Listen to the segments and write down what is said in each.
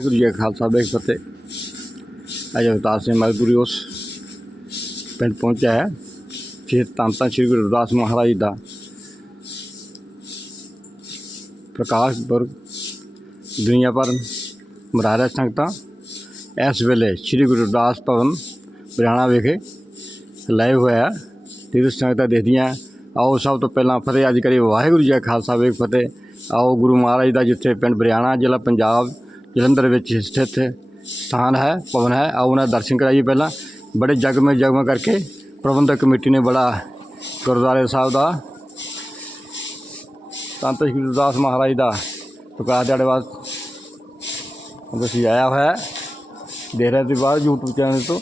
ਵਾਹਿਗੁਰੂ ਜੀ ਕਾ ਖਾਲਸਾ ਬੇਖ ਫਤਿਹ। ਅੱਜ ਅਵਤਾਰ ਸਿੰਘ ਮਲਪੁਰੀ ਉਸ ਪਿੰਡ ਪਹੁੰਚਿਆ ਹੈ ਫਿਰ ਤਾਂ ਸ੍ਰੀ ਗੁਰੂ ਰਵਿਦਾਸ ਮਹਾਰਾਜ ਦਾ ਪ੍ਰਕਾਸ਼ ਪੁਰਬ ਦੁਨੀਆ ਭਰ ਮਰਾ ਰਿਹਾ ਸੰਗਤਾਂ। ਇਸ ਵੇਲੇ ਸ੍ਰੀ ਗੁਰੂ ਰਵਿਦਾਸ ਭਵਨ ਬਰਿਆਣਾ ਵਿਖੇ ਲਾਈਵ ਹੋਇਆ ਤੀਰਥ ਸੰਗਤਾਂ ਦੇਖਦੀਆਂ, ਆਓ ਸਭ ਤੋਂ ਪਹਿਲਾਂ ਫਤਿਹ ਅੱਜ ਕਰੀ ਵਾਹਿਗੁਰੂ ਜੀ ਕਾ ਖਾਲਸਾ ਵੇਖ ਫਤਿਹ। ਆਓ ਗੁਰੂ ਮਹਾਰਾਜ ਦਾ ਜਿੱਥੇ ਪਿੰਡ ਬਰਿਆਣਾ, ਜ਼ਿਲ੍ਹਾ ਪੰਜਾਬ ਜਲੰਧਰ ਵਿੱਚ ਸਥਿਤ ਸਥਾਨ ਹੈ, ਭਵਨ ਹੈ। ਆਓ ਉਹਨਾਂ ਦੇ ਦਰਸ਼ਨ ਕਰਾਈਏ ਪਹਿਲਾਂ। ਬੜੇ ਜਗਮੇ ਜਗਮਗ ਕਰਕੇ ਪ੍ਰਬੰਧਕ ਕਮੇਟੀ ਨੇ ਬੜਾ ਗੁਰਦੁਆਰੇ ਸਾਹਿਬ ਦਾ ਸੰਤ ਸ੍ਰੀ ਗੁਰਦਾਸ ਮਹਾਰਾਜ ਦਾ ਪ੍ਰਕਾਸ਼ ਦਿਹਾੜੇ ਬਾਅਦ ਅਸੀਂ ਆਇਆ ਹੋਇਆ ਦੇਰ ਦੇਖ ਬਾਅਦ ਤੁਸੀਂ YouTube ਚੈਨਲ ਤੋਂ।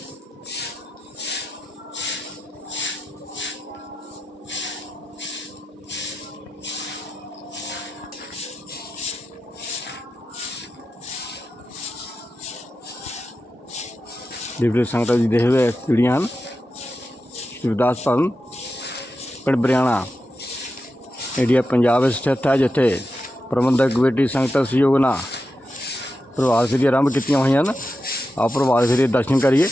ਡਿਪਟੀ ਸੰਗਤਾਂ ਜੀ ਦੇਖਦੇ ਹੋਏ ਪੀੜੀਆਂ ਹਨ। ਸ਼ਿਵਦਾਸ ਭਵਨ ਪਿੰਡ ਬਰਿਆਣਾ, ਇੰਡੀਆ, ਪੰਜਾਬ ਵਿੱਚ ਸਥਿਤ ਹੈ, ਜਿੱਥੇ ਪ੍ਰਬੰਧਕ ਕਮੇਟੀ ਸੰਗਤਾਂ ਸਹਿਯੋਗ ਨਾਲ ਪ੍ਰਭਾਤ ਫੇਰੀ ਆਰੰਭ ਕੀਤੀਆਂ ਹੋਈਆਂ ਹਨ। ਆਓ ਪ੍ਰਭਾਤ ਫੇਰੀ ਦੇ ਦਰਸ਼ਨ ਕਰੀਏ।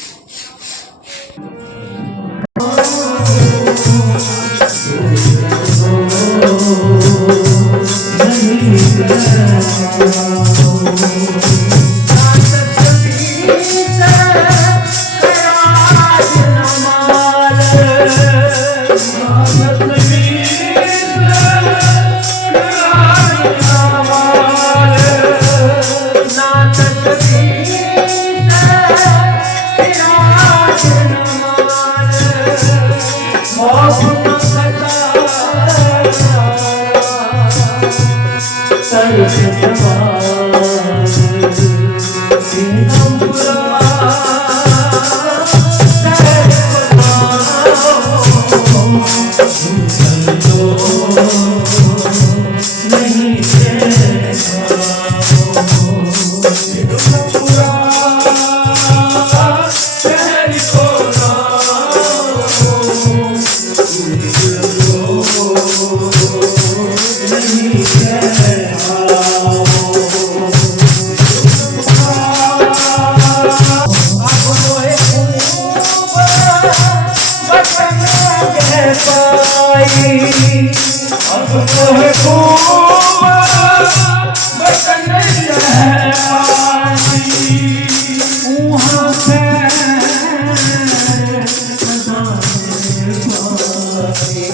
Thank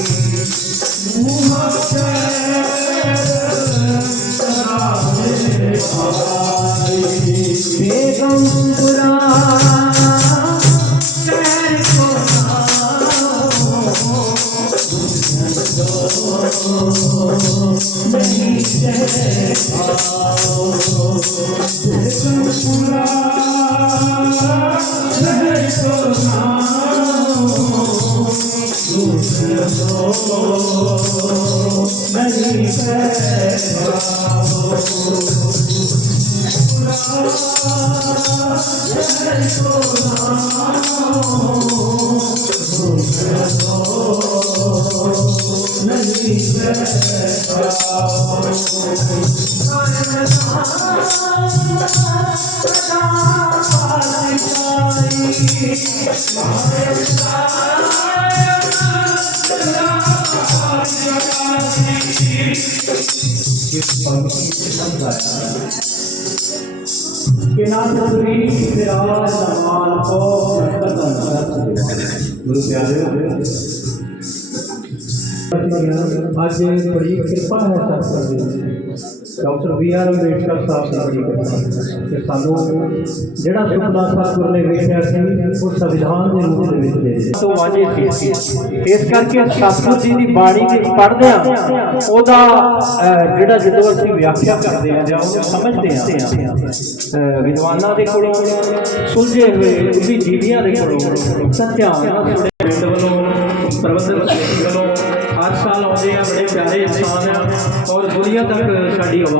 you. कि ना तुरी फिराज जमाल को बरकतन गुरु प्यारे, आज बड़ी कृपा है सब पर doctor B R Ambedkar Sahib ਦੀ ਬੜੀ ਕਿਰਪਾ ਕਿ ਸਾਨੂੰ ਜਿਹੜਾ ਸੁਪਨਾ ਸਤਿਗੁਰ ਨੇ ਵੇਖਿਆ ਸੀ ਉਹ ਸੰਵਿਧਾਨ ਦੇ ਰੂਪ ਦੇ ਵਿੱਚ ਦੇ ਦਿੱਤਾ। ਤੋਂ ਵਾਜੇ ਸੀ। ਇਸ ਕਰਕੇ ਸਤਿਗੁਰ ਜੀ ਦੀ ਬਾਣੀ ਵਿੱਚ ਪੜ੍ਹਦੇ ਆ ਉਹਦਾ ਜਿਹੜਾ ਜਦੋਂ ਅਸੀਂ ਵਿਆਖਿਆ ਕਰਦੇ ਆ ਜਾਂ ਉਹਨੂੰ ਸਮਝਦੇ ਆ ਵਿਦਵਾਨਾਂ ਦੇ ਕੋਲੋਂ ਸੁਲਝੇ ਹੋਏ ਉਹਦੀ ਜੀਵੀਆਂ ਦੇ ਕੋਲੋਂ ਥੋੜੇ ਪਿੰਡ ਵੱਲੋਂ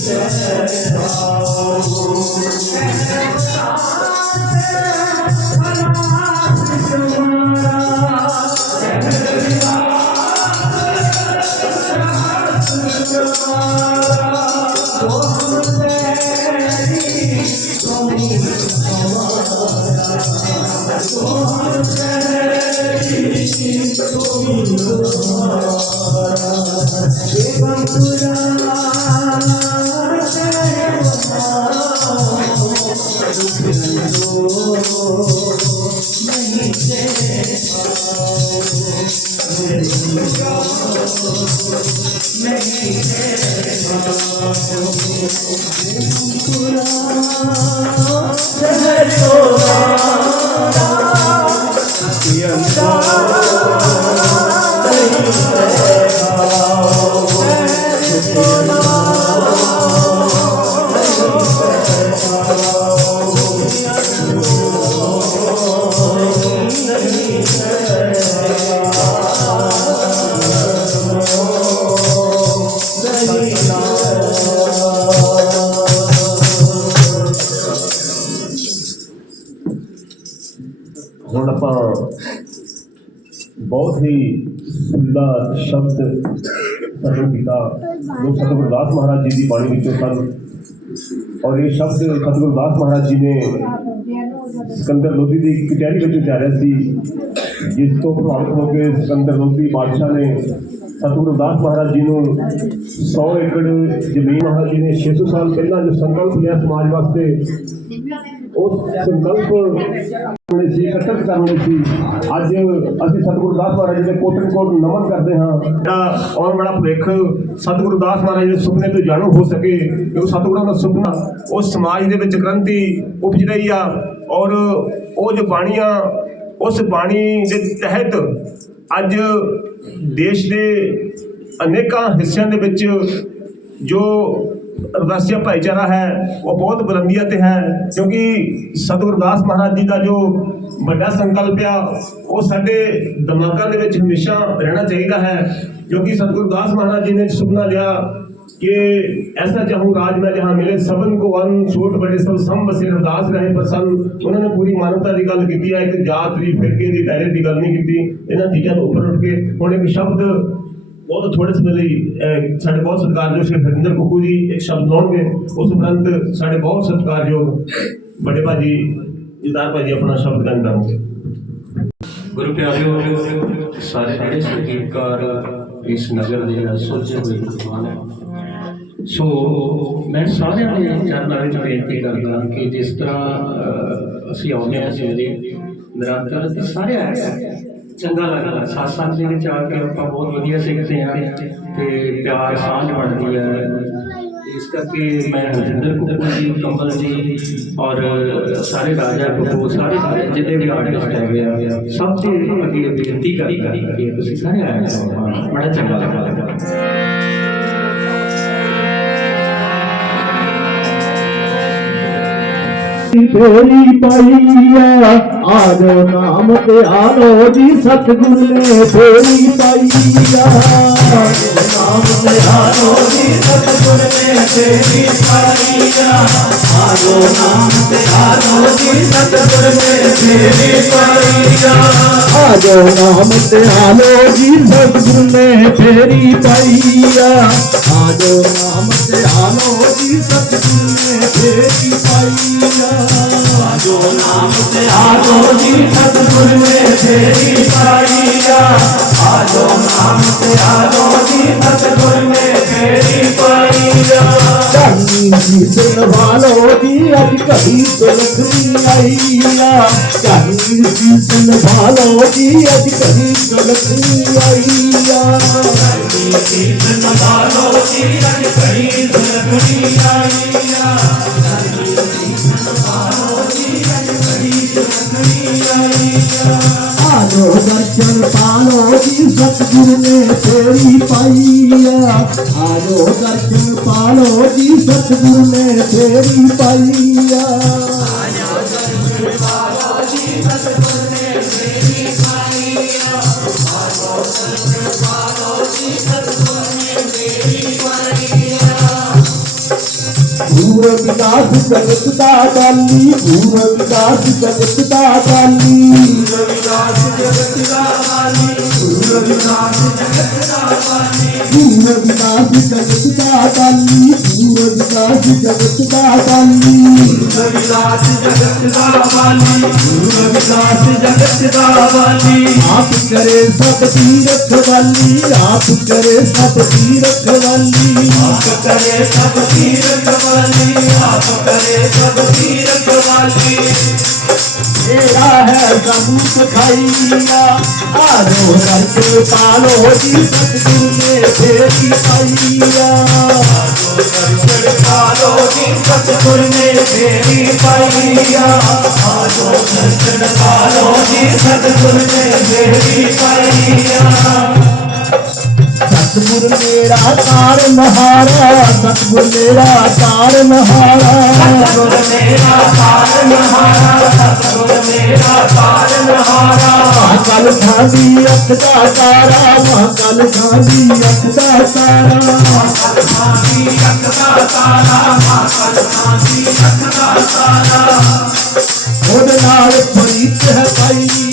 Jesus. Eu Deus, o ਸ਼ਬਦ ਸਾਨੂੰ ਕੀਤਾ ਜੋ ਸਤਿਗੁਰੂ ਦਾਸ ਮਹਾਰਾਜ ਜੀ ਦੀ ਬਾਣੀ ਵਿੱਚੋਂ ਸਨ। ਔਰ ਇਹ ਸ਼ਬਦ ਸਤਿਗੁਰੂ ਦਾਸ ਮਹਾਰਾਜ ਜੀ ਨੇ ਸਿਕੰਦਰ ਲੋਧੀ ਦੀ ਕਚਹਿਰੀ ਵਿੱਚ ਉਚਾਰਿਆ ਸੀ, ਜਿਸ ਤੋਂ ਪ੍ਰਭਾਵਿਤ ਹੋ ਕੇ ਸਿਕੰਦਰ ਲੋਧੀ ਬਾਦਸ਼ਾਹ ਨੇ ਸਤਿਗੁਰੂ ਦਾਸ ਮਹਾਰਾਜ ਜੀ ਨੂੰ 100 ਏਕੜ ਜ਼ਮੀਨ ਮਹਾਰਾਜ ਜੀ ਨੇ 600 ਸਾਲ ਪਹਿਲਾਂ ਜੋ ਸੰਕਲਪ ਲਿਆ ਸਮਾਜ ਵਾਸਤੇ, ਉਸ ਸੰਕਲਪ ਸੀ ਇਕੱਠ ਕਰਨੇ ਸੀ ਅੱਜ ਅਸੀਂ ਸਤਿਗੁਰੂ ਦਾਸ ਮਹਾਰਾਜ ਦੇ ਕੋਟਨ ਕੋਟ ਨਮਨ ਕਰਦੇ ਹਾਂ। ਜਿਹੜਾ ਆਉਣ ਵਾਲਾ ਭਵਿੱਖ ਸਤਿਗੁਰੂ ਦਾਸ ਮਹਾਰਾਜ ਦੇ ਸੁਪਨੇ ਤੋਂ ਜਾਣੂ ਹੋ ਸਕੇ ਕਿਉਂਕਿ ਸਤਿਗੁਰਾਂ ਦਾ ਸੁਪਨਾ, ਉਹ ਸਮਾਜ ਦੇ ਵਿੱਚ ਕ੍ਰਾਂਤੀ ਉਪਜ ਰਹੀ ਆ ਔਰ ਉਹ ਜੋ ਬਾਣੀ ਆ ਉਸ ਬਾਣੀ ਦੇ ਤਹਿਤ ਅੱਜ ਦੇਸ਼ ਦੇ ਅਨੇਕਾਂ ਹਿੱਸਿਆਂ ਦੇ ਵਿੱਚ ਜੋ ਰਦਾਸੀਆ ਭਾਈਚਾਰਾ ਹੈ, ਉਹ ਬਹੁਤ ਬੁਲੰਦੀਆਂ ਤੇ ਹੈ, ਕਿਉਂਕਿ ਸਤਿਗੁਰੂ ਦਾਸ ਮਹਾਰਾਜ ਜੀ ਦਾ ਜੋ ਵੱਡਾ ਸੰਕਲਪ ਆ, ਉਹ ਸਾਡੇ ਦਿਮਾਗਾਂ ਦੇ ਵਿੱਚ ਹਮੇਸ਼ਾ ਰਹਿਣਾ ਚਾਹੀਦਾ ਹੈ, ਕਿਉਂਕਿ ਸਤਿਗੁਰੂ ਦਾਸ ਮਹਾਰਾਜ ਜੀ ਨੇ ਸੁਪਨਾ ਲਿਆ ਕਿ ਐਸਾ ਚਾਹੂੰ ਰਾਜ ਮੈਂ ਜਹਾਂ ਮਿਲੇ, ਸਭਨ ਕੋ ਅਨ ਛੋਟ ਬੜੇ ਸਭ ਸਮ ਬਸੇ ਰਦਾਸ ਰਹੇ ਪ੍ਰਸੰਨ ਉਹਨਾਂ ਨੇ ਪੂਰੀ ਮਾਨਵਤਾ ਦੀ ਗੱਲ ਕੀਤੀ ਹੈ, ਇੱਕ ਜਾਤ ਦੀ ਫਿਰਕੇ ਦੀ ਦਾਇਰੇ ਦੀ ਗੱਲ ਨਹੀਂ ਕੀਤੀ, ਇਹਨਾਂ ਚੀਜ਼ਾਂ ਤੋਂ ਉੱਪਰ ਉੱਠ ਕੇ, ਹੁਣ ਇੱਕ ਸ਼ਬਦ ਬਹੁਤ ਥੋੜੇ ਸਮੇਂ ਲਈ ਸਾਡੇ ਬਹੁਤ ਸਤਿਕਾਰਯੋਗ ਸ਼੍ਰੀ ਹਰਿੰਦਰ ਕੁੱਕੂ ਜੀ ਇੱਕ ਸ਼ਬਦ ਲਾਉਣਗੇ, ਉਸ ਉਪਰੰਤ ਸਾਡੇ ਬਹੁਤ ਸਤਿਕਾਰਯੋਗ ਵੱਡੇ ਭਾਜੀ ਜਦਾਰ ਭਾਜੀ ਆਪਣਾ ਸ਼ਬਦ ਗੰਨ ਕਰਨਗੇ ਗੁਰੂ ਪਿਆਰਿਓ, ਸਾਰੇ ਜਿਹੜੇ ਸੰਗੀਤਕਾਰ ਇਸ ਨਗਰ ਦੇ ਜਿਹੜਾ ਹੋਏ ਵਿਦਵਾਨ ਹੈ। ਸੋ, ਮੈਂ ਸਾਰਿਆਂ ਦੇ ਚਰਨਾਂ ਵਿੱਚ ਬੇਨਤੀ ਕਰਦਾ ਕਿ ਜਿਸ ਤਰ੍ਹਾਂ ਅਸੀਂ ਆਉਂਦੇ ਹਾਂ ਸਵੇਰੇ, ਨਿਰੰਤਰ ਸਾਰੇ ਆਏ ਚੰਗਾ ਲੱਗਦਾ। ਸਾਸਾਂ ਦੇ ਵਿੱਚ ਆ ਕੇ ਆਪਾਂ ਬਹੁਤ ਵਧੀਆ ਸਿੱਖਦੇ ਹਾਂ ਤੇ ਪਿਆਰ ਸਾਂਝ ਬਣਦੀ ਹੈ। ਇਸ ਕਰਕੇ ਮੈਂ ਹਰਜਿੰਦਰ ਕੁੱਕੂ ਜੀ ਕੰਬਲ ਜੀ ਔਰ ਸਾਰੇ ਰਾਜਾ ਕੁੱਕੂ ਸਾਰੇ ਜਿੰਨੇ ਵੀ ਆਰਟਿਸਟ ਹੈਗੇ ਆ, ਸਭ ਦੇ ਅੱਗੇ ਬੇਨਤੀ ਕਰੀ ਕਿ ਤੁਸੀਂ ਸਾਰੇ ਆਏ ਹੋ ਬੜਾ ਚੰਗਾ ਲੱਗਾ तेरी पाइया आज नाम ते आरो जी, सतगुरु ने तेरी पाइया नाम ते आरो जी, सतगुरु ने तेरी पाइया आज नाम ते आरो जी, सतगुरु ने तेरी पाइया आज नाम ते आरो जी, सतगुरु ने तेरी पाइया आरो नाम ते आरो जी, सतगुरु ने तेरी पाइया जो नाम से आजो जी सतगुर में तेरी नाम से आजो जी सतगुर में तेरी पाइया कहीं सुन वालों की अब कहीं सुलख आइया कहीं सुन वालों की अब कहीं सुलख आइया कहीं सुन वालों ਉਹ ਦਰਸ਼ਨ ਪਾਲੋ ਜੀ, ਸਤਿਗੁਰ ਨੇ ਫੇਰੀ ਪਾਈਆ ਆਜੋ ਦਰਸ਼ਨ ਪਾਲੋ ਜੀ, ਸਤਿਗੁਰ ਨੇ ਫੇਰੀ ਪਾਈਆ पूर्व विकास जगतता डाली पूर्व विकास जगतता डाली पूर्व विकास जगतता डाली ਜਗਤ ਦਾ ਦਾਨੀ ਪੂਰ ਵਿਕਾਸ ਜਗਤ ਦਾ ਦਾਨੀ ਪੂਰ ਵਿਕਾਸ ਜਗਤ ਦਾ ਦਾਨੀ ਪੂਰ ਵਿਕਾਸ ਜਗਤ ਦਾ ਦਾਨੀ ਪੂਰ ਵਿਕਾਸ ਜਗਤ ਦਾ ਦਾਨੀ ਪੂਰ ਵਿਕਾਸ ਜਗਤ ਦਾ ਦਾਨੀ ਆਪ ਕਰੇ ਸਭ ਦੀ ਰਖਵਾਲੀ, ਆਪ ਕਰੇ ਸਭ ਦੀ ਰਖਵਾਲੀ ਆਪ ਕਰੇ ਸਭ ਦੀ ਰਖਵਾਲੀ ਆਪ ਕਰੇ ਸਭ ਦੀ ਰਖਵਾਲੀ। तेरा है सबूत खैया आरो रंग जी, सतगुरु ने फेरी पाइया। कालो जी, सतगुरु ने फेरी पाइया। आरो कालो जी, सतगुरु ने फेरी पाइया। सतगुर मेरा तार नहारा सतगुर मेरा तार नहारा सतगुर मेरा तार नहारा सतगुर मेरा तार नहारा महाकाल खादी अख का तारा महाकाल खाली अख तारा महाकाल खाली अख तारा महाकाल खाली अख तारा ਉਹਦੇ ਨਾਲ ਫਰੀਦ ਹੈ ਭਾਈ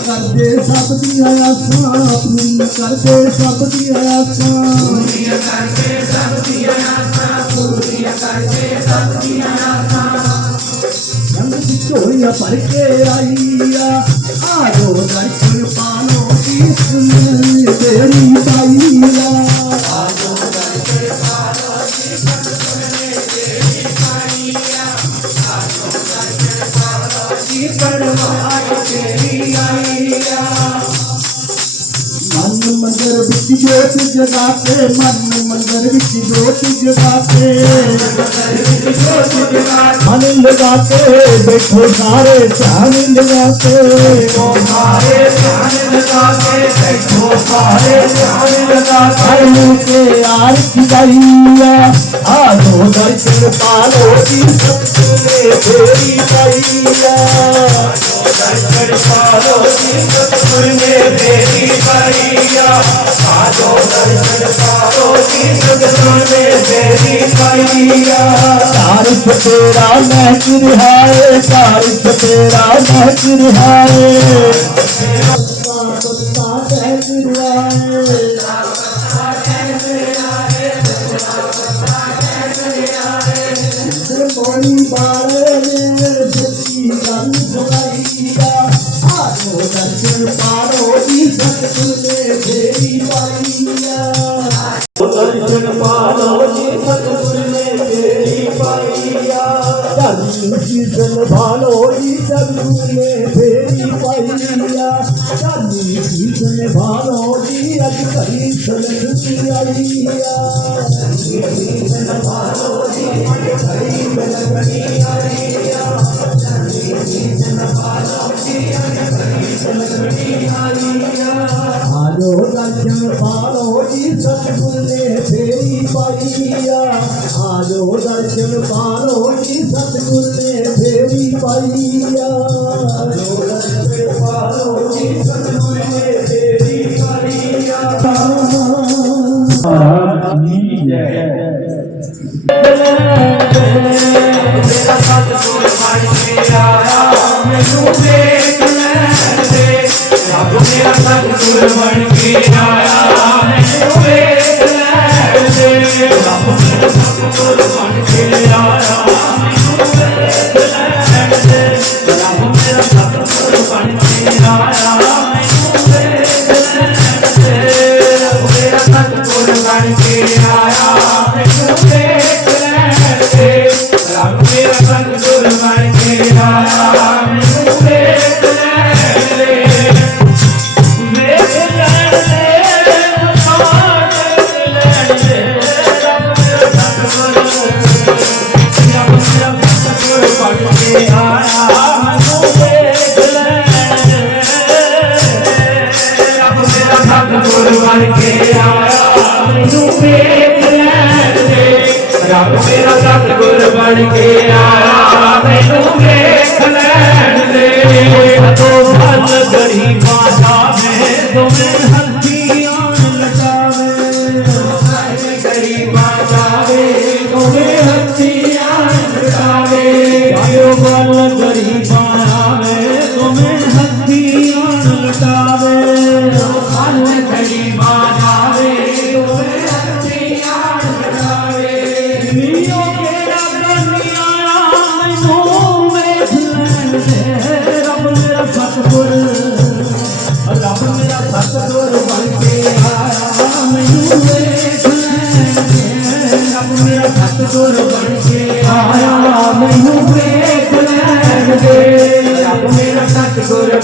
ਕਰਦੇ ਸਭ ਦੀ ਆਸਾਂ ਪੂਰੀਆਂ ਕਰਦੇ ਸਭ ਦੀ ਆਸਾਂ ਪੂਰੀਆਂ ਕਰਦੇ ਸਭ ਦੀ ਆਸਾਂ ਪੂਰੀਆਂ ਕਰਦੇ ਸਭ ਦੀ ਆਸਾਂ ਰੰਗ ਦੀ ਝੋਲੀਆਂ ਭਰ ਕੇ ਆਈਆ ਜਗਾਤੇ ਮਨ ਮੰਦਰ ਵਿੱਚ ਜੋਤ ਜਗਾਤੇ ਮਨ ਲਗਾਤੇ ਦੇਖੋ ਸਾਰੇ ਧਿਆਨ ਲਗਾਤੇ ਸਾਰੇ ਧਿਆਨ ਲਗਾਤੇ ਦੇਖੋ ਸਾਰੇ ਧਿਆਨ ਲਗਾਤੇ ਮਨ ਕੇ ਆਰਤੀ ਗਈਆ ਆ ਦੋ ਦਰਸ਼ਨ ਪਾਲੋ ਦੀ ਸਤਿ ਨੇ ਤੇਰੀ ਗਈਆ ਦੋ ਦਰਸ਼ਨ ਪਾਲੋ सतगुर ने देवी पाइया साधो दर्शन पाओ जी सतगुर तेरा महकिर हाय तारीफ़ तेरा महकिर हाय बार जन भानोई जगू में फेरी पाइया चांदी की जन भानोई अज कहीं सलग की आइया जन भानोई अज कहीं सलग की आइया चांदी की जन भानोई अज कहीं सलग की आइया लक्षण पालो जी सतगुर ने फेरी पाइया आलो दर्शन पालो जी सतगुर ने फेरी पाइया आलो दर्शन पालो जी सतगुर ने फेरी पाइया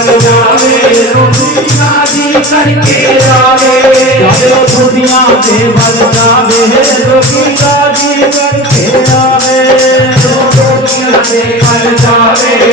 ਦੇ ਵੱਲ ਜਾਵੇ ਲੋਕੀ ਰਾਜੀ ਕਰਕੇ ਆਵੇ। ਜਦੋਂ ਦੁਨੀਆ ਦੇ ਵੱਲ ਜਾਵੇ ਲੋਕੀ ਕਰਕੇ ਆਵੇ ਦੁਨੀਆ ਦੇ ਵੱਲ ਜਾਵੇ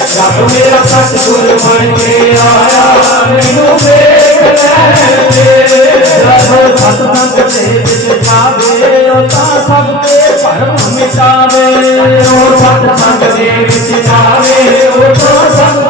ਰੱਬ ਮੇਰਾ ਸਤਿਗੁਰ ਬਣ ਕੇ ਆਇਆ, ਮੈਨੂੰ ਵੇਖ ਲੈ ਰੱਬ ਸਤਨੰਦ ਦੇ ਵਿੱਚ ਜਾਵੇ, ਉਹ ਤਾਂ ਸਭ ਤੇ ਭਰਮ ਮਿਟਾਵੇ। ਉਹ ਸਤਨੰਦ ਦੇ ਵਿੱਚ ਜਾਵੇ, ਉਹ ਤਾਂ ਸਭ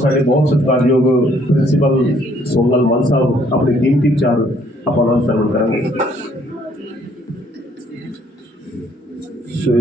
ਸਾਡੇ ਬਹੁਤ ਸਤਿਕਾਰਯੋਗ ਪ੍ਰਿੰਸੀਪਲ ਸੋਨਲ ਮਨ ਸਾਹਿਬ, ਆਪਣੀ ਕੀਮਤੀ ਚਾਰ ਆਪਾਂ ਨਾਲ ਸਰਵਨ ਕਰਾਂਗੇ। ਸੋ